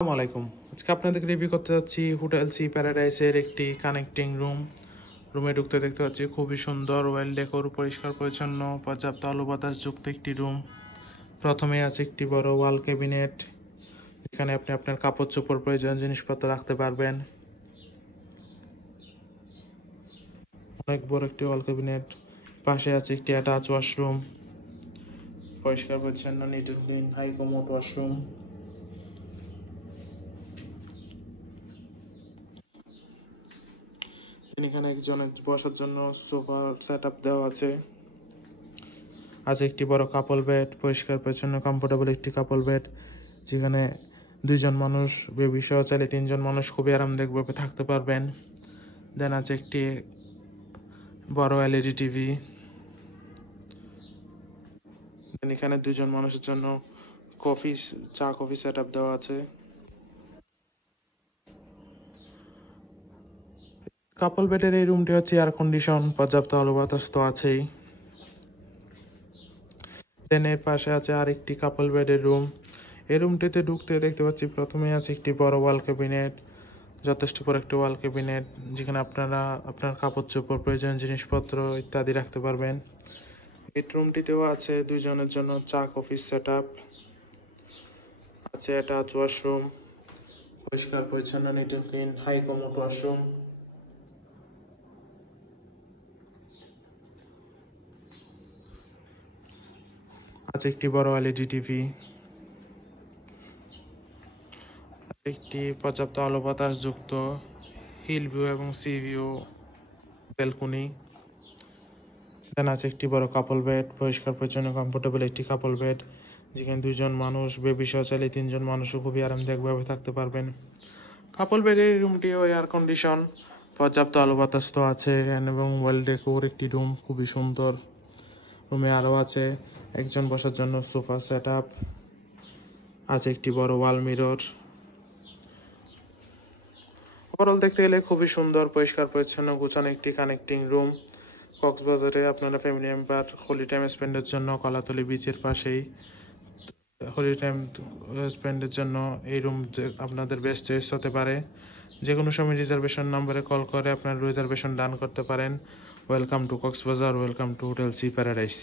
আসসালামু আলাইকুম। আজকে আপনাদের রিভিউ করতে যাচ্ছি হোটেল সি প্যারাডাইসের একটি কানেক্টিং রুম। রুমে ঢুকতে দেখতে পাচ্ছি খুবই সুন্দর, ওয়েল ডেকোর, পরিষ্কার পরিচ্ছন্ন, পর্যাপ্ত আলো বাতাস যুক্ত একটি রুম। প্রথমে আছে একটি বড় ওয়াল ক্যাবিনেট, এখানে আপনি আপনার কাপড় চোপড় প্রয়োজনীয় জিনিসপত্র রাখতে পারবেন। অনেক বড় একটি ওয়াল ক্যাবিনেট। পাশে আছে একটি অ্যাটাচ ওয়াশরুম, পরিষ্কার পরিচ্ছন্ন, neat and clean, high commode washroom. এখানে একজনের বসার জন্য সোফা সেট আপ দেওয়া আছে। আছে একটি বড় কাপল বেড, পরিষ্কার পরিচ্ছন্ন কমফোর্টেবল একটি কাপল বেড, যেখানে দুইজন মানুষ, বেবি সহ চাইলে তিনজন মানুষ খুবই আরামদায়কভাবে থাকতে পারবেন। দেন আছে একটি বড় এলইডি টিভি। এখানে দুইজন মানুষের জন্য চা কফি সেট আপ দেওয়া আছে। কাপল বেডের এই রুমটি হচ্ছে এয়ার কন্ডিশন, পর্যাপ্ত আলো বাতাস তো আছেই। দেন এর পাশে আছে আরেকটি কাপল বেডের রুম। এই রুমটিতে ঢুকতে দেখতে পাচ্ছি প্রথমেই আছে একটি বড় ওয়াল ক্যাবিনেট, যথেষ্ট বড় একটি ওয়াল ক্যাবিনেট, যেখানে আপনারা আপনার কাপড় চোপড়, প্রয়োজনীয় জিনিসপত্র ইত্যাদি রাখতে পারবেন। এই রুমটিতেও আছে দুইজনের জন্য চা কফি সেট আপ, আছে অ্যাটাচ ওয়াশরুম, পরিষ্কার পরিচ্ছন্ন, neat and clean, high commode washroom. আছে একটি বড় এলইডি টিভি, একটি পর্যাপ্ত আলো বাতাস যুক্ত হিল ভিউ এবং সি ভিউ ব্যালকনি। দেন আছে একটি বড় কাপল বেড, পরিষ্কার পরিচ্ছন্ন কমফোর্টেবল একটি কাপল বেড, যেখানে দুইজন মানুষ, বেবি সহ চাইলে তিনজন মানুষও খুবই আরামদায়কভাবে থাকতে পারবেন। কাপল বেডের রুমটিও এয়ার কন্ডিশন, পর্যাপ্ত আলো বাতাস তো আছে, এবং ওয়েল ডেকোর একটি রুম, খুবই সুন্দর। রুমে আরও আছে একজন বসার জন্য সোফা সেট আপ, আছে একটি বড় ওয়াল মিরর। ওভারঅল দেখতে গেলে খুবই সুন্দর, পরিষ্কার পরিচ্ছন্ন, গুছানো একটি কানেক্টিং রুম। কক্সবাজারে আপনারা ফ্যামিলি মেম্বার হোলি টাইম স্পেন্ডের জন্য কলাতলি বিচের পাশেই হোলি টাইম স্পেন্ডের জন্য এই রুম আপনাদের বেস্ট চয়েস হতে পারে। যে কোনো সময় রিজার্ভেশন নাম্বারে কল করে আপনার রিজার্ভেশন ডান করতে পারেন। Welcome to Cox's Bazar, welcome to hotel sea paradise.